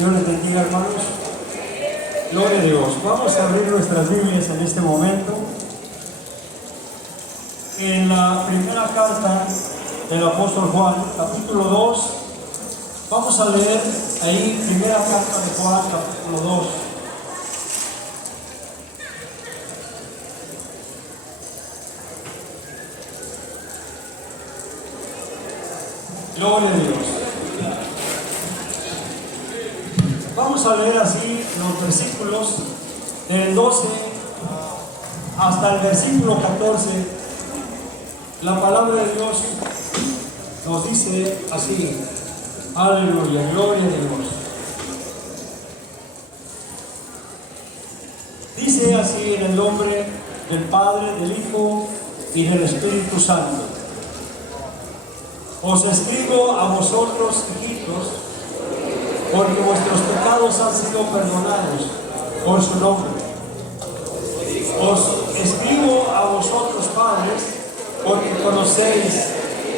Dios les bendiga, hermanos. Gloria a Dios. Vamos a abrir nuestras Biblias en este momento. En la primera carta del apóstol Juan, capítulo 2, vamos a leer ahí, primera carta de Juan, capítulo 2. Gloria a Dios. Vamos a leer así los versículos del 12 hasta el versículo 14. La palabra de Dios nos dice así. Aleluya, gloria a Dios. Dice así en el nombre del Padre, del Hijo y del Espíritu Santo. Os escribo a vosotros, hijitos, porque vuestros pecados han sido perdonados por su nombre. Os escribo a vosotros, padres, porque conocéis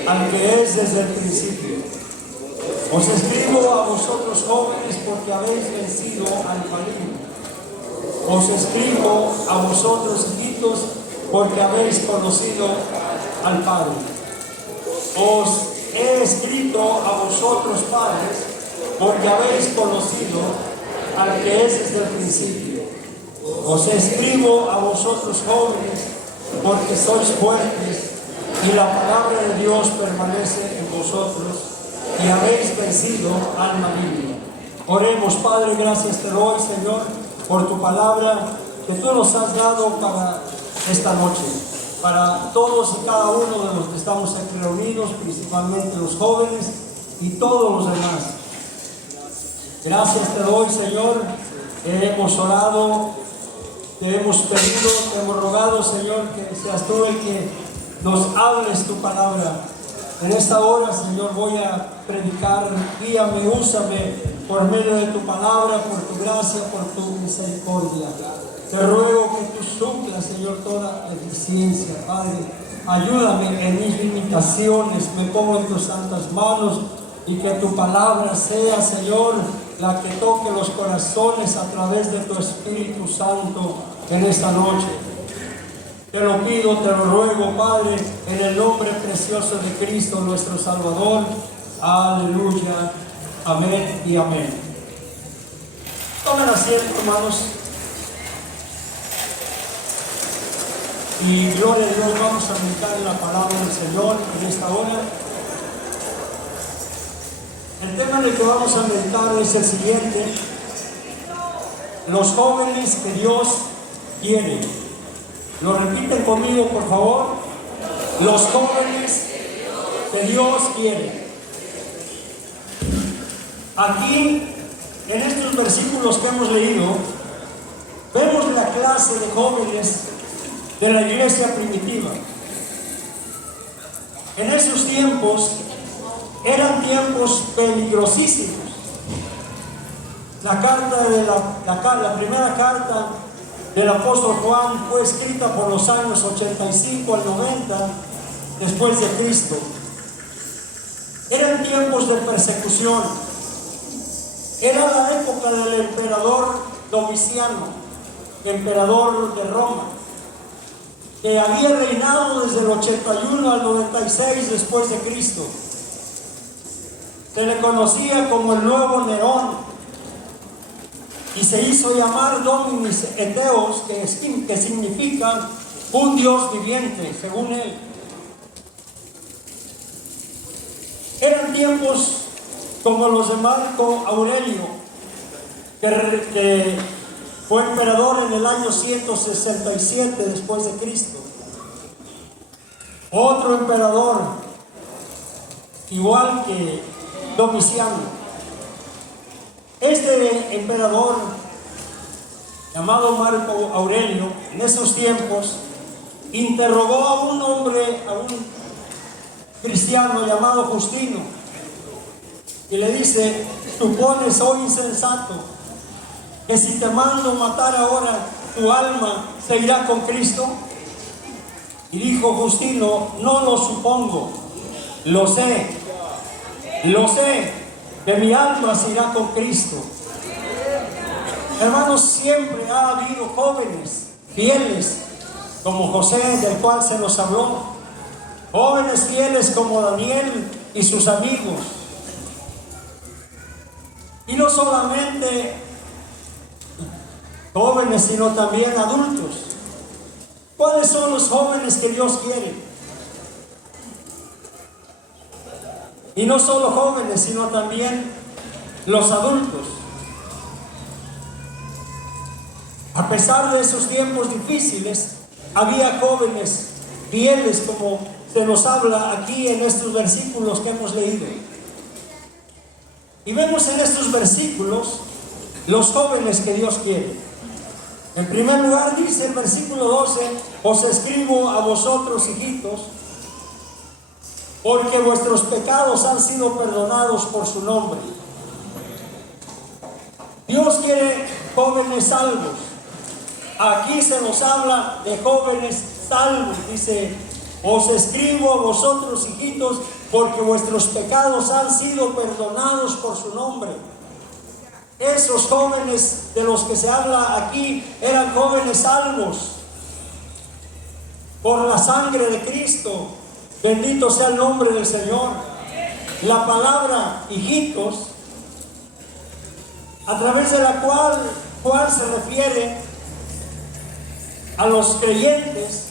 al que es desde el principio. Os escribo a vosotros, jóvenes, porque habéis vencido al maligno. Os escribo a vosotros, hijitos, porque habéis conocido al Padre. Os he escrito a vosotros, padres, porque habéis conocido al que es desde el principio. Os escribo a vosotros, jóvenes, porque sois fuertes y la palabra de Dios permanece en vosotros y habéis vencido al maligno. Oremos. Padre, gracias te doy, Señor, por tu palabra que tú nos has dado para esta noche, para todos y cada uno de los que estamos aquí reunidos, principalmente los jóvenes y todos los demás. Gracias te doy, Señor, que hemos orado, te hemos pedido, te hemos rogado, Señor, que seas tú el que nos hables tu palabra. En esta hora, Señor, voy a predicar. Guíame, úsame por medio de tu palabra, por tu gracia, por tu misericordia. Te ruego que tú suplas, Señor, toda deficiencia, Padre. Ayúdame en mis limitaciones, me pongo en tus santas manos y que tu palabra sea, Señor, la que toque los corazones a través de tu Espíritu Santo en esta noche. Te lo pido, te lo ruego, Padre, en el nombre precioso de Cristo, nuestro Salvador. Aleluya. Amén y amén. Tomen asiento, hermanos. Y gloria a Dios, vamos a meditar en la palabra del Señor en esta hora. El tema en el que vamos a meditar es el siguiente: los jóvenes que Dios quiere. Lo repiten conmigo, por favor. Los jóvenes que Dios quiere. Aquí, en estos versículos que hemos leído, vemos la clase de jóvenes de la iglesia primitiva. En esos tiempos eran tiempos peligrosísimos. La primera carta del apóstol Juan fue escrita por los años 85 al 90 después de Cristo. Eran tiempos de persecución. Era la época del emperador Domiciano, emperador de Roma, que había reinado desde el 81 al 96 después de Cristo. Se le conocía como el nuevo Nerón y se hizo llamar Dominus Eteos, que significa un Dios viviente, según él. Eran tiempos como los de Marco Aurelio, que fue emperador en el año 167 después de Cristo. Otro emperador, igual que Domiciano. Este emperador, llamado Marco Aurelio, en esos tiempos, interrogó a un hombre, a un cristiano llamado Justino, y le dice: tú pones, oh insensato, que si te mando matar ahora, tu alma se irá con Cristo. Y dijo Justino: no lo supongo, lo sé, que mi alma se irá con Cristo. Hermanos, siempre ha habido jóvenes fieles como José, del cual se nos habló. Jóvenes fieles como Daniel y sus amigos. Y no solamente jóvenes, sino también adultos. ¿Cuáles son los jóvenes que Dios quiere? Y no solo jóvenes, sino también los adultos. A pesar de esos tiempos difíciles, había jóvenes fieles, como se nos habla aquí en estos versículos que hemos leído. Y vemos en estos versículos los jóvenes que Dios quiere. En primer lugar dice el versículo 12: os escribo a vosotros, hijitos, porque vuestros pecados han sido perdonados por su nombre. Dios quiere jóvenes salvos. Aquí se nos habla de jóvenes salvos. Dice: os escribo a vosotros, hijitos, porque vuestros pecados han sido perdonados por su nombre. Esos jóvenes de los que se habla aquí eran jóvenes salvos por la sangre de Cristo. Bendito sea el nombre del Señor. La palabra hijitos, a través de la cual se refiere a los creyentes,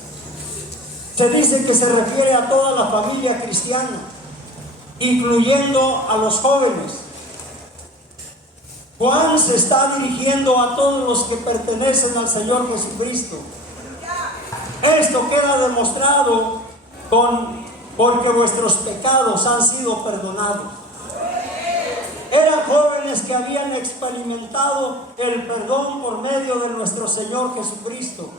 se dice que se refiere a toda la familia cristiana, incluyendo a los jóvenes. Juan se está dirigiendo a todos los que pertenecen al Señor Jesucristo. Esto queda demostrado porque vuestros pecados han sido perdonados. Eran jóvenes que habían experimentado el perdón por medio de nuestro Señor Jesucristo,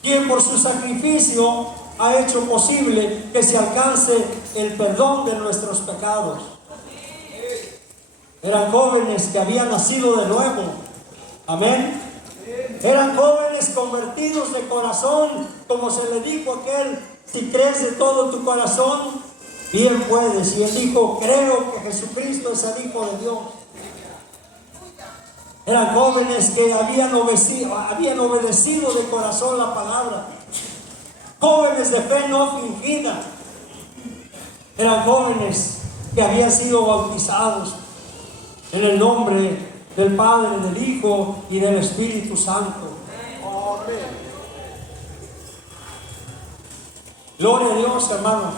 quien por su sacrificio ha hecho posible que se alcance el perdón de nuestros pecados. Eran jóvenes que habían nacido de nuevo. Amén. Eran jóvenes convertidos de corazón, como se le dijo a aquel: si crees de todo tu corazón, bien puedes. Y él dijo: creo que Jesucristo es el Hijo de Dios. Eran jóvenes que habían obedecido de corazón la palabra. Jóvenes de fe no fingida. Eran jóvenes que habían sido bautizados en el nombre del Padre, del Hijo y del Espíritu Santo. Amén. Gloria a Dios, hermano.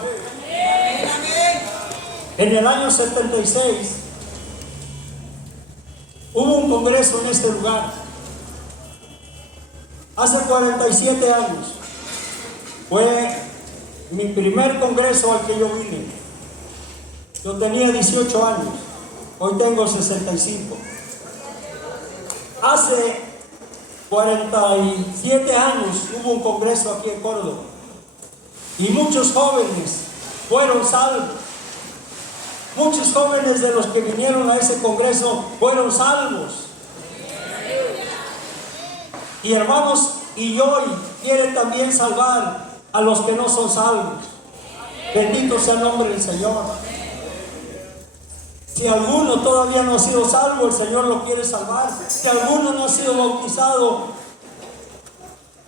En el año 76 hubo un congreso en este lugar. Hace 47 años fue mi primer congreso al que yo vine. Yo tenía 18 años. Hoy tengo 65. Hace 47 años hubo un congreso aquí en Córdoba. Y muchos jóvenes fueron salvos. Muchos jóvenes de los que vinieron a ese congreso fueron salvos. Y hermanos, y hoy quiere también salvar a los que no son salvos. Bendito sea el nombre del Señor. Si alguno todavía no ha sido salvo, el Señor lo quiere salvar. Si alguno no ha sido bautizado,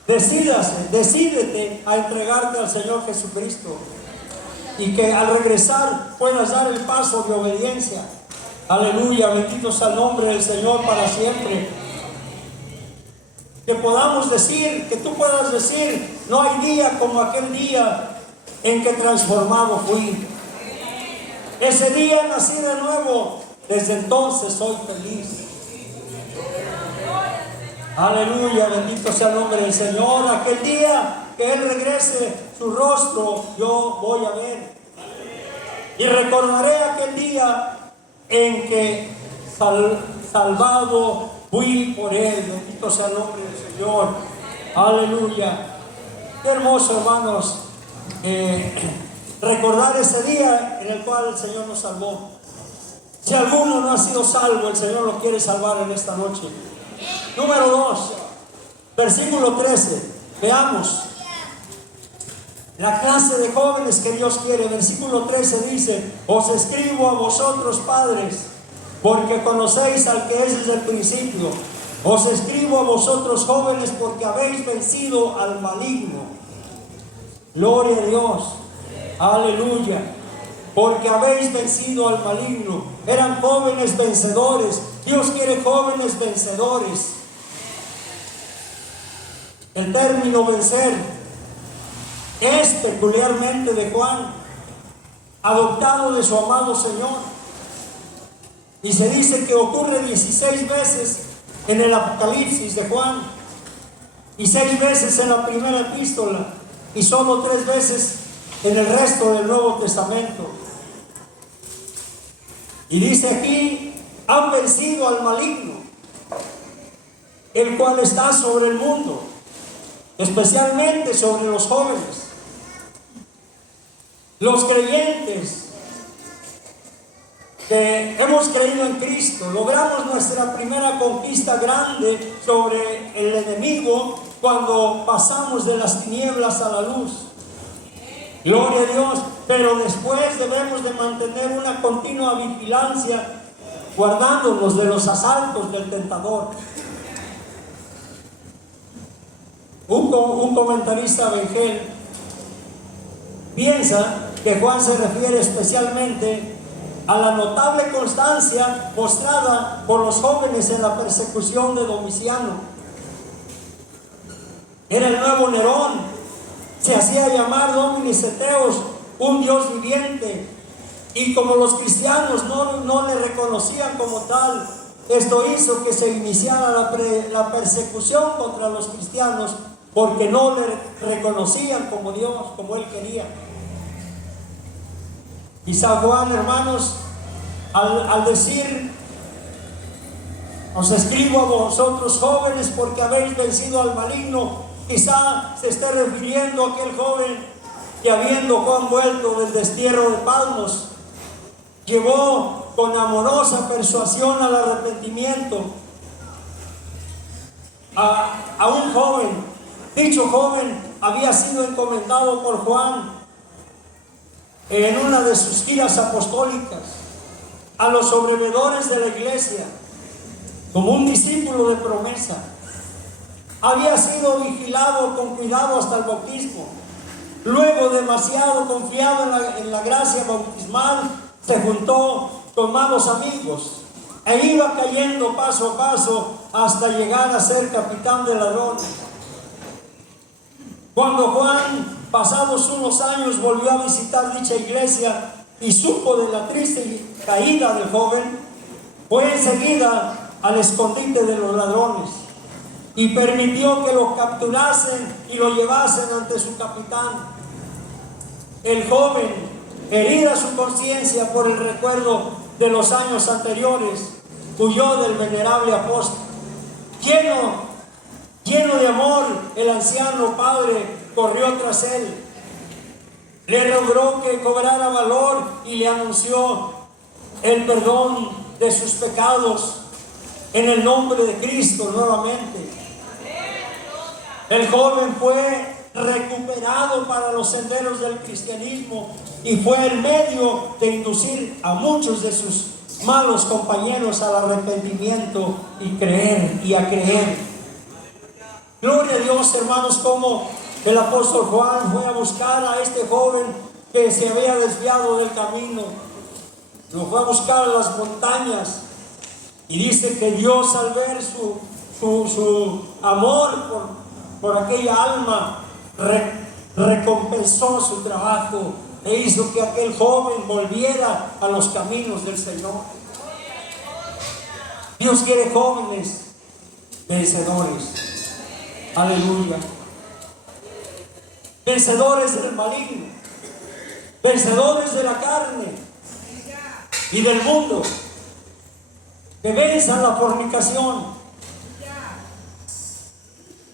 decídete a entregarte al Señor Jesucristo. Y que al regresar puedas dar el paso de obediencia. Aleluya, bendito sea el nombre del Señor para siempre. Que podamos decir, que tú puedas decir: no hay día como aquel día en que transformado fui. Ese día nací de nuevo, desde entonces soy feliz. Aleluya, bendito sea el nombre del Señor. Aquel día que Él regrese, su rostro yo voy a ver. Y recordaré aquel día en que salvado fui por Él. Bendito sea el nombre del Señor. Aleluya. Qué hermoso, hermanos, recordar ese día en el cual el Señor nos salvó. Si alguno no ha sido salvo, el Señor lo quiere salvar en esta noche. Número 2, versículo 13. Veamos la clase de jóvenes que Dios quiere. Versículo 13 dice: os escribo a vosotros, padres, porque conocéis al que es desde el principio. Os escribo a vosotros jóvenes porque habéis vencido al maligno. Gloria a Dios. Aleluya. Porque habéis vencido al maligno. Eran jóvenes vencedores. Dios quiere jóvenes vencedores. El término vencer es peculiarmente de Juan, adoptado de su amado Señor. Y se dice que ocurre 16 veces en el Apocalipsis de Juan y 6 veces en la primera epístola y solo 3 veces en el resto del Nuevo Testamento. Y dice aquí, han vencido al maligno, el cual está sobre el mundo, especialmente sobre los jóvenes. Los creyentes que hemos creído en Cristo, logramos nuestra primera conquista grande sobre el enemigo cuando pasamos de las tinieblas a la luz. Gloria a Dios, pero después debemos de mantener una continua vigilancia, guardándonos de los asaltos del tentador. Un comentarista evangélico piensa que Juan se refiere especialmente a la notable constancia mostrada por los jóvenes en la persecución de Domiciano. Era el nuevo Nerón, se hacía llamar Dominus Eteos, un Dios viviente, y como los cristianos no le reconocían como tal, esto hizo que se iniciara la persecución contra los cristianos, porque no le reconocían como Dios, como Él quería. Y San Juan, hermanos, al decir, os escribo a vosotros jóvenes porque habéis vencido al maligno, quizá se esté refiriendo a aquel joven que, habiendo Juan vuelto del destierro de Patmos, llevó con amorosa persuasión al arrepentimiento a un joven. Dicho joven había sido encomendado por Juan en una de sus giras apostólicas a los sobrevedores de la iglesia como un discípulo de promesa. Había sido vigilado con cuidado hasta el bautismo. Luego, demasiado confiado en la gracia bautismal, se juntó con malos amigos e iba cayendo paso a paso hasta llegar a ser capitán de ladrones. Cuando Juan, pasados unos años, volvió a visitar dicha iglesia y supo de la triste caída del joven, fue enseguida al escondite de los ladrones y permitió que lo capturasen y lo llevasen ante su capitán. El joven, herida su conciencia por el recuerdo de los años anteriores, huyó del venerable apóstol. Lleno de amor, el anciano padre corrió tras él. Le rogó que cobrara valor y le anunció el perdón de sus pecados en el nombre de Cristo nuevamente. El joven fue recuperado para los senderos del cristianismo y fue el medio de inducir a muchos de sus malos compañeros al arrepentimiento y a creer. Gloria a Dios, hermanos, como el apóstol Juan fue a buscar a este joven que se había desviado del camino. Lo fue a buscar a las montañas y dice que Dios, al ver su amor por aquella alma, recompensó su trabajo e hizo que aquel joven volviera a los caminos del Señor. Dios quiere jóvenes vencedores. Aleluya. Vencedores del maligno, vencedores de la carne y del mundo, que venzan la fornicación,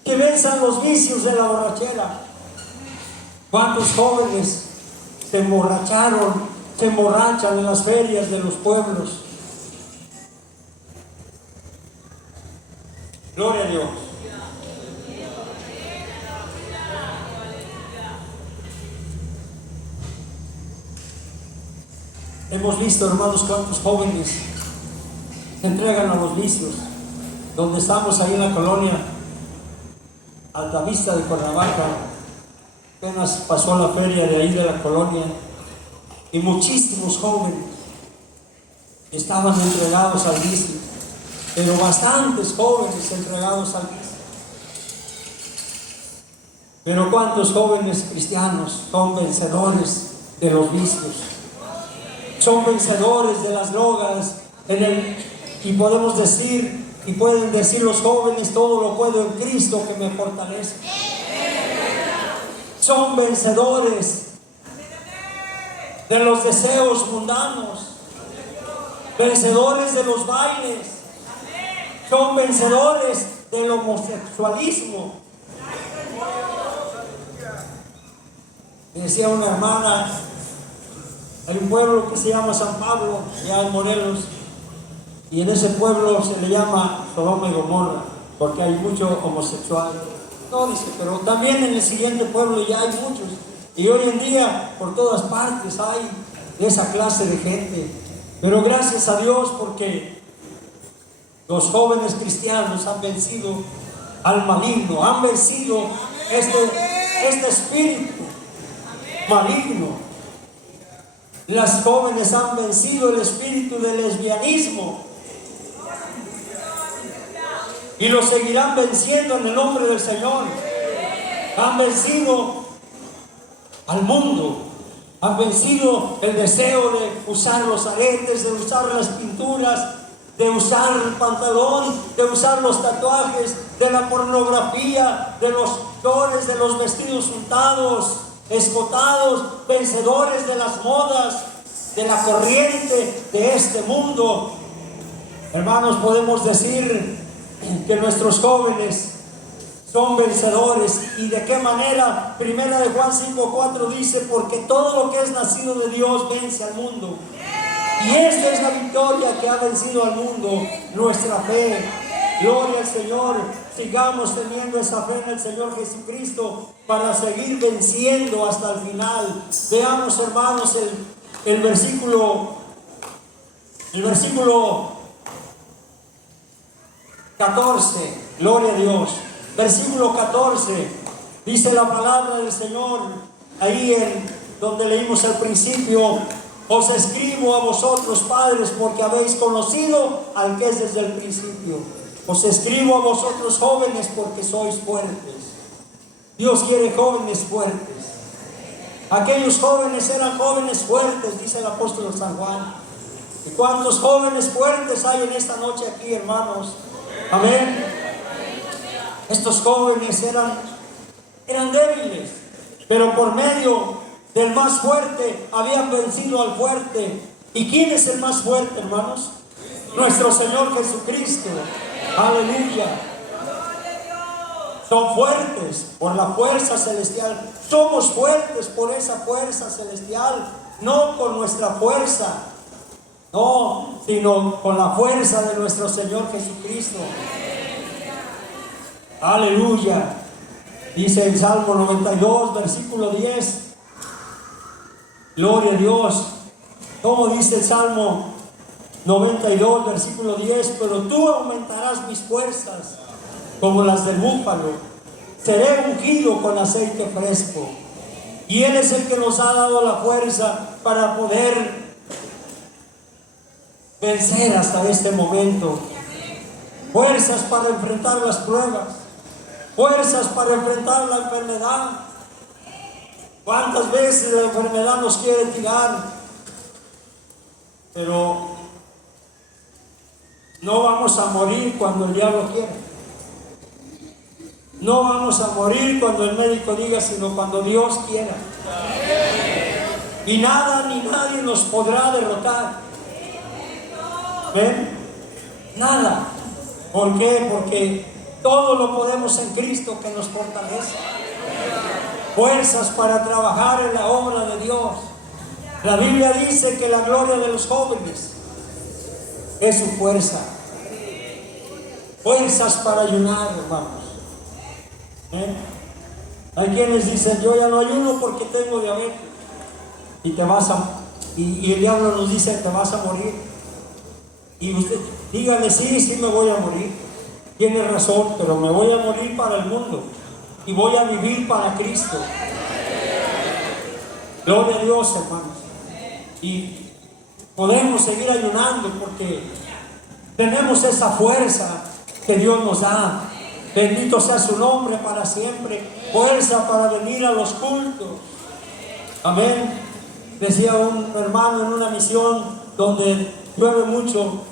que venzan los vicios de la borrachera. ¿Cuántos jóvenes se emborrachan en las ferias de los pueblos? Gloria a Dios. Hemos visto, hermanos, cuántos jóvenes se entregan a los vicios. Donde estamos ahí en la colonia Altavista de Cuernavaca, apenas pasó la feria de ahí de la colonia y muchísimos jóvenes estaban entregados al vicio, pero bastantes jóvenes entregados al vicio. Pero ¿cuántos jóvenes cristianos son vencedores de los vicios? Son vencedores de las drogas, y podemos decir, y pueden decir los jóvenes, todo lo puedo en Cristo que me fortalece. Son vencedores de los deseos mundanos, vencedores de los bailes, son vencedores del homosexualismo. Me decía una hermana, hay un pueblo que se llama San Pablo, allá en Morelos, y en ese pueblo se le llama Sodoma y Gomorra, porque hay mucho homosexual. No, dice, pero también en el siguiente pueblo ya hay muchos. Y hoy en día por todas partes hay de esa clase de gente. Pero gracias a Dios porque los jóvenes cristianos han vencido al maligno, han vencido este espíritu maligno. Las jóvenes han vencido el espíritu del lesbianismo y lo seguirán venciendo en el nombre del Señor. Han vencido al mundo, han vencido el deseo de usar los aretes, de usar las pinturas, de usar el pantalón, de usar los tatuajes, de la pornografía, de los flores, de los vestidos untados, escotados, vencedores de las modas, de la corriente de este mundo. Hermanos, podemos decir que nuestros jóvenes son vencedores. ¿Y de qué manera? Primera de Juan 5:4 dice, porque todo lo que es nacido de Dios vence al mundo. Y esta es la victoria que ha vencido al mundo, nuestra fe. Gloria al Señor. Sigamos teniendo esa fe en el Señor Jesucristo para seguir venciendo hasta el final. Veamos, hermanos, el versículo 14. Gloria a Dios. Versículo 14. Dice la palabra del Señor ahí donde leímos al principio: os escribo a vosotros, padres, porque habéis conocido al que es desde el principio. Os escribo a vosotros, jóvenes, porque sois fuertes. Dios quiere jóvenes fuertes. Aquellos jóvenes eran jóvenes fuertes, dice el apóstol San Juan. ¿Y cuántos jóvenes fuertes hay en esta noche aquí, hermanos? Amén. Estos jóvenes eran débiles, pero por medio del más fuerte habían vencido al fuerte. ¿Y quién es el más fuerte, hermanos? Nuestro Señor Jesucristo. Aleluya. Son fuertes por la fuerza celestial. Somos fuertes por esa fuerza celestial, no con nuestra fuerza, no, sino con la fuerza de nuestro Señor Jesucristo. Aleluya. Dice el Salmo 92, versículo 10. Gloria a Dios. ¿Cómo dice el Salmo 92, versículo 10? Pero tú aumentarás mis fuerzas como las del búfalo. Seré ungido con aceite fresco. Y Él es el que nos ha dado la fuerza para poder vencer hasta este momento. Fuerzas para enfrentar las pruebas. Fuerzas para enfrentar la enfermedad. ¿Cuántas veces la enfermedad nos quiere tirar? Pero no vamos a morir cuando el diablo quiera. No vamos a morir cuando el médico diga, sino cuando Dios quiera. Y nada ni nadie nos podrá derrotar. ¿Ven? Nada. ¿Por qué? Porque todo lo podemos en Cristo que nos fortalece. Fuerzas para trabajar en la obra de Dios. La Biblia dice que la gloria de los jóvenes es su fuerza. Fuerzas para ayunar, hermanos. Hay quienes dicen, yo ya no ayuno porque tengo diabetes. Y el diablo nos dice, te vas a morir. Y usted, dígale, sí, sí me voy a morir. Tiene razón, pero me voy a morir para el mundo y voy a vivir para Cristo. Gloria a Dios, hermanos. Y podemos seguir ayunando porque tenemos esa fuerza que Dios nos da. Bendito sea su nombre para siempre. Fuerza para venir a los cultos. Amén. Decía un hermano en una misión donde llueve mucho.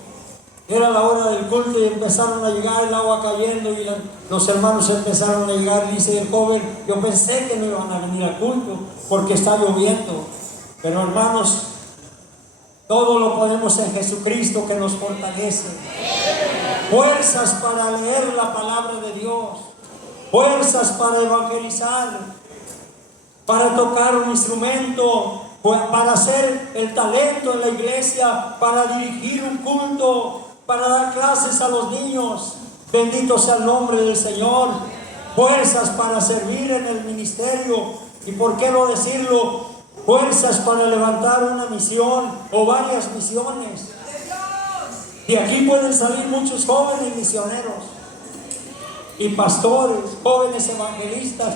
Era la hora del culto y empezaron a llegar, el agua cayendo y los hermanos empezaron a llegar. Y dice el joven, yo pensé que no iban a venir al culto porque está lloviendo. Pero hermanos, todo lo podemos en Jesucristo que nos fortalece. Fuerzas para leer la palabra de Dios. Fuerzas para evangelizar. Para tocar un instrumento. Para hacer el talento en la iglesia. Para dirigir un culto. Para dar clases a los niños. Bendito sea el nombre del Señor. Fuerzas para servir en el ministerio. ¿Y por qué no decirlo? Fuerzas para levantar una misión o varias misiones. Y aquí pueden salir muchos jóvenes misioneros y pastores, jóvenes evangelistas,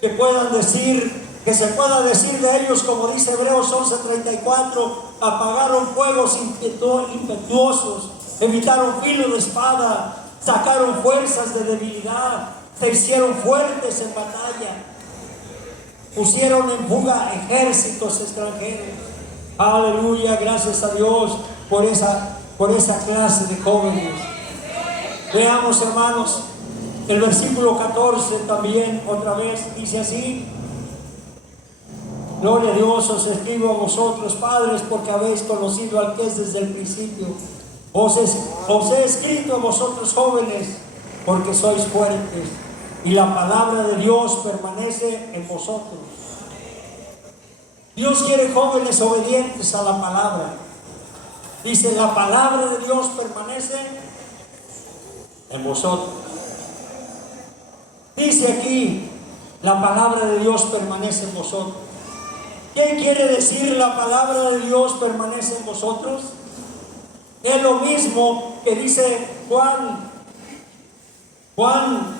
que puedan decir, que se pueda decir de ellos, como dice Hebreos 11:34, apagaron fuegos impetuosos, evitaron filo de espada, sacaron fuerzas de debilidad, se hicieron fuertes en batalla, pusieron en fuga ejércitos extranjeros. Aleluya, gracias a Dios por esa clase de jóvenes. Veamos, hermanos, el versículo 14 también, otra vez, dice así: gloria a Dios, os escribo a vosotros, padres, porque habéis conocido al que es desde el principio. Os he escrito a vosotros, jóvenes, porque sois fuertes, y la palabra de Dios permanece en vosotros. Dios quiere jóvenes obedientes a la palabra. Dice, la palabra de Dios permanece en vosotros. Dice aquí, la palabra de Dios permanece en vosotros. ¿Qué quiere decir la palabra de Dios permanece en vosotros? Es lo mismo que dice Juan,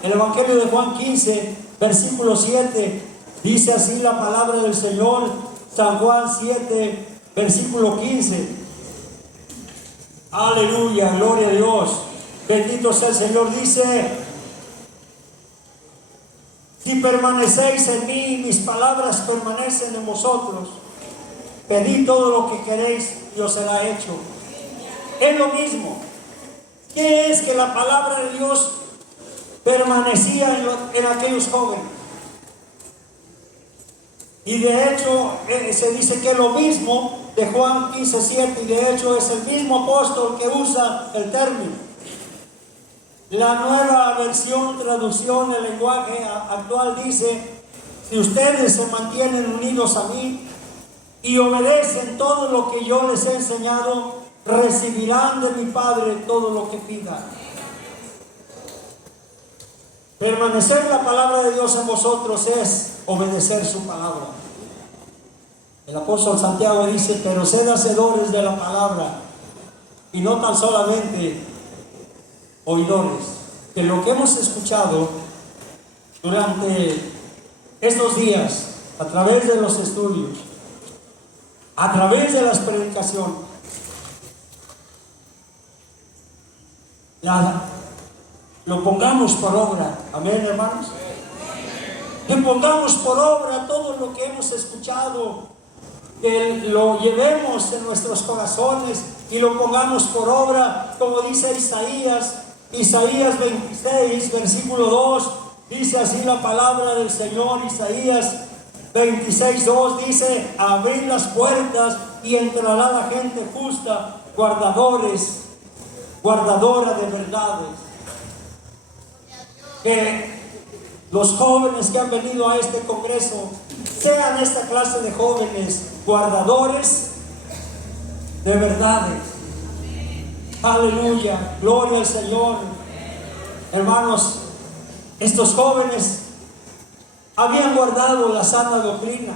el Evangelio de Juan 15, versículo 7. Dice así la palabra del Señor, San Juan 7, versículo 15. Aleluya, gloria a Dios. Bendito sea el Señor. Dice, si permanecéis en mí, mis palabras permanecen en vosotros, pedid todo lo que queréis y os será hecho. Es lo mismo. ¿Qué es que la palabra de Dios permanecía en aquellos jóvenes? Y de hecho se dice que es lo mismo de Juan 15:7, y de hecho es el mismo apóstol que usa el término. La nueva versión, traducción del lenguaje actual dice, si ustedes se mantienen unidos a mí y obedecen todo lo que yo les he enseñado, recibirán de mi Padre todo lo que pidan. Permanecer la palabra de Dios en vosotros es obedecer su palabra. El apóstol Santiago dice, pero sed hacedores de la palabra y no tan solamente oidores. Que lo que hemos escuchado durante estos días, a través de los estudios, a través de las predicaciones, lo pongamos por obra. Amén, hermanos. Que pongamos por obra todo lo que hemos escuchado, que lo llevemos en nuestros corazones y lo pongamos por obra, como dice Isaías 26, versículo 2, dice así la palabra del Señor. Isaías 26:2 dice, abrid las puertas y entrará la gente justa, guardadora de verdades. Que los jóvenes que han venido a este congreso sean esta clase de jóvenes, guardadores de verdades. Aleluya, gloria al Señor. Hermanos, estos jóvenes habían guardado la sana doctrina.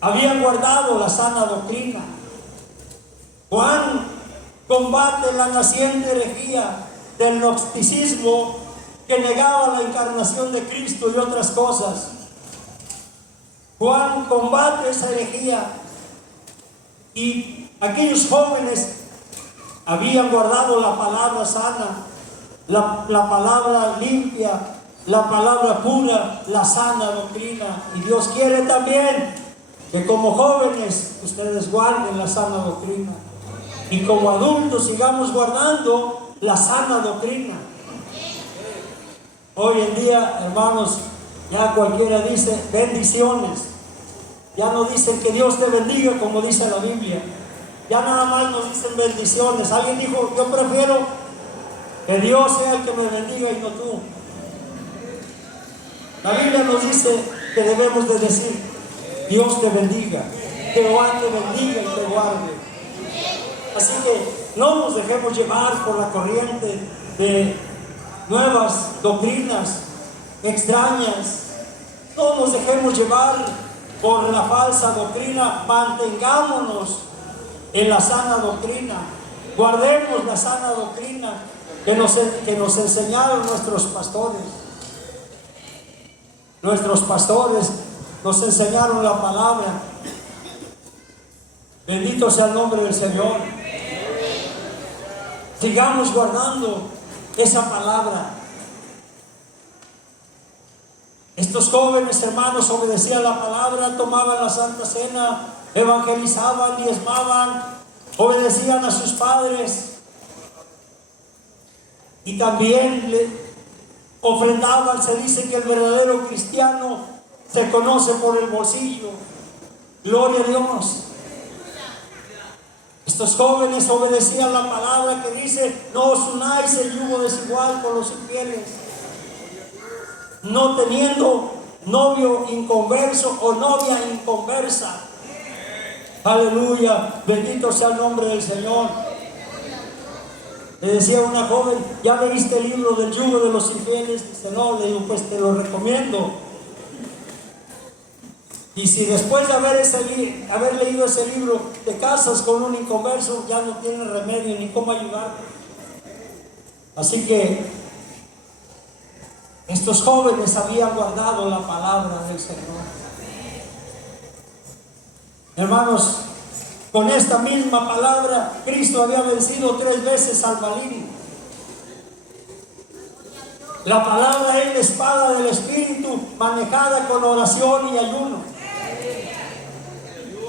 Habían guardado la sana doctrina. Juan combate la naciente herejía del gnosticismo que negaba la encarnación de Cristo y otras cosas. Juan combate esa herejía, y aquellos jóvenes habían guardado la palabra sana, la palabra limpia, la palabra pura, la sana doctrina. Y Dios quiere también que como jóvenes ustedes guarden la sana doctrina, y como adultos sigamos guardando la sana doctrina. Hoy en día, hermanos, ya cualquiera dice bendiciones. Ya no dicen que Dios te bendiga como dice la Biblia. Ya nada más nos dicen bendiciones. Alguien dijo, yo prefiero que Dios sea el que me bendiga y no tú. La Biblia nos dice que debemos de decir, Dios te bendiga, Jehová te bendiga y te guarde. Así que no nos dejemos llevar por la corriente de nuevas doctrinas extrañas. No nos dejemos llevar por la falsa doctrina. Mantengámonos en la sana doctrina. Guardemos la sana doctrina que nos enseñaron nuestros pastores. Nuestros pastores nos enseñaron la palabra. Bendito sea el nombre del Señor. Sigamos guardando esa palabra. Estos jóvenes hermanos obedecían la palabra, tomaban la Santa Cena, evangelizaban, diezmaban, obedecían a sus padres y también le ofrendaban. Se dice que el verdadero cristiano se conoce por el bolsillo. Gloria a Dios. Estos jóvenes obedecían la palabra que dice, no os unáis el yugo desigual con los infieles, no teniendo novio inconverso o novia inconversa. Aleluya, bendito sea el nombre del Señor. Le decía a una joven, ¿ya leíste el libro del yugo de los infieles? Dice, no. Le digo, pues te lo recomiendo. Y si después de haber leído ese libro te casas con un inconverso, ya no tienes remedio ni cómo ayudarte. Así que estos jóvenes habían guardado la palabra del Señor. Hermanos, con esta misma palabra Cristo había vencido 3 veces al maligno. La palabra es la espada del Espíritu, manejada con oración y ayuno.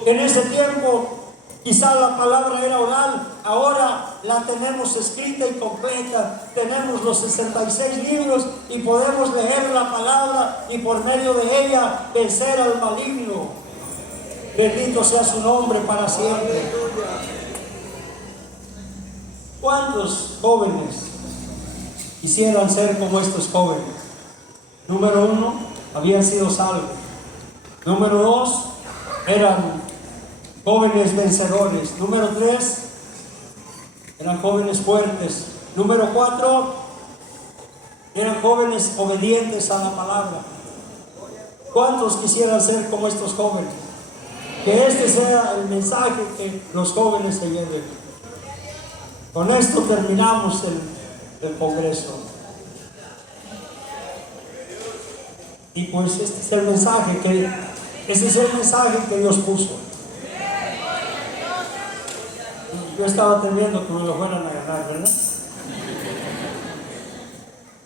En ese tiempo quizá la palabra era oral, ahora la tenemos escrita y completa. Tenemos los 66 libros y podemos leer la palabra y por medio de ella vencer al maligno. Bendito sea su nombre para siempre. ¿Cuántos jóvenes quisieran ser como estos jóvenes? Número 1, habían sido salvos. Número 2, eran jóvenes vencedores. Número 3, eran jóvenes fuertes. Número 4, eran jóvenes obedientes a la palabra. ¿Cuántos quisieran ser como estos jóvenes? Que este sea el mensaje que los jóvenes se lleven. Con esto terminamos el congreso. Y pues este es el mensaje que Dios puso. Yo estaba temiendo que me lo fueran a ganar, ¿verdad?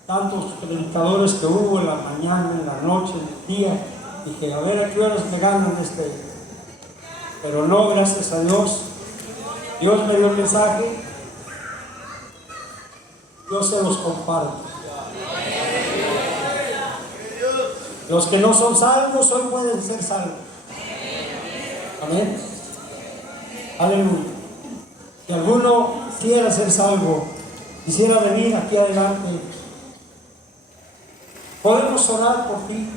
Tantos predicadores que hubo en la mañana, en la noche, en el día. Dije, a ver a qué horas me ganan este. Pero no, gracias a Dios. Dios me dio el mensaje. Yo se los comparto. Los que no son salvos hoy pueden ser salvos. Amén. Aleluya. Si alguno quiera ser salvo, quisiera venir aquí adelante, podemos orar por ti.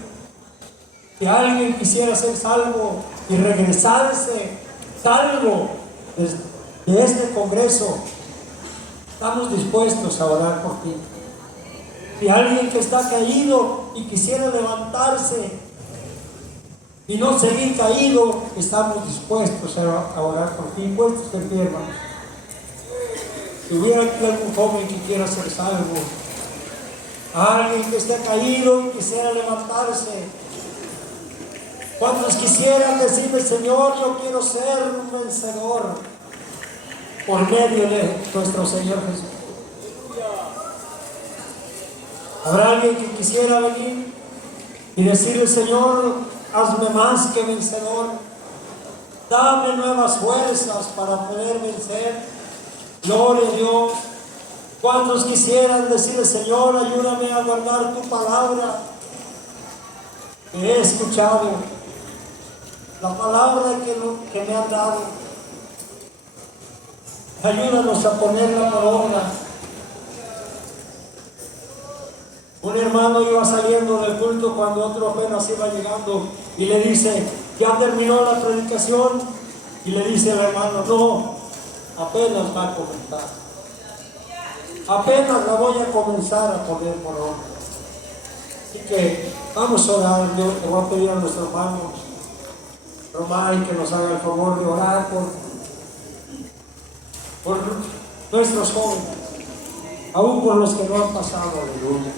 Si alguien quisiera ser salvo y regresarse salvo de este congreso, estamos dispuestos a orar por ti. Si alguien que está caído y quisiera levantarse y no seguir caído, estamos dispuestos a orar por ti. Puestos de pie, hermanos. Si hubiera aquí algún joven que quiera ser salvo, alguien que esté caído y quisiera levantarse, ¿cuántos quisieran decirle, Señor, yo quiero ser un vencedor por medio de nuestro Señor Jesús? ¿Habrá alguien que quisiera venir y decirle, Señor, hazme más que vencedor? Dame nuevas fuerzas para poder vencer. Gloria a Dios. ¿Cuántos quisieran decirle, Señor, ayúdame a guardar tu palabra que he escuchado, la palabra que me han dado? Ayúdanos a ponerla por obra. Un hermano iba saliendo del culto cuando otro apenas iba llegando y le dice, ya terminó la predicación, y le dice el hermano, no, apenas va a comenzar. Apenas la voy a comenzar a poner por obra. Así que vamos a orar. Yo te voy a pedir a nuestro hermano Román que nos haga el favor de orar por nuestros jóvenes, aún por los que no han pasado, aleluya.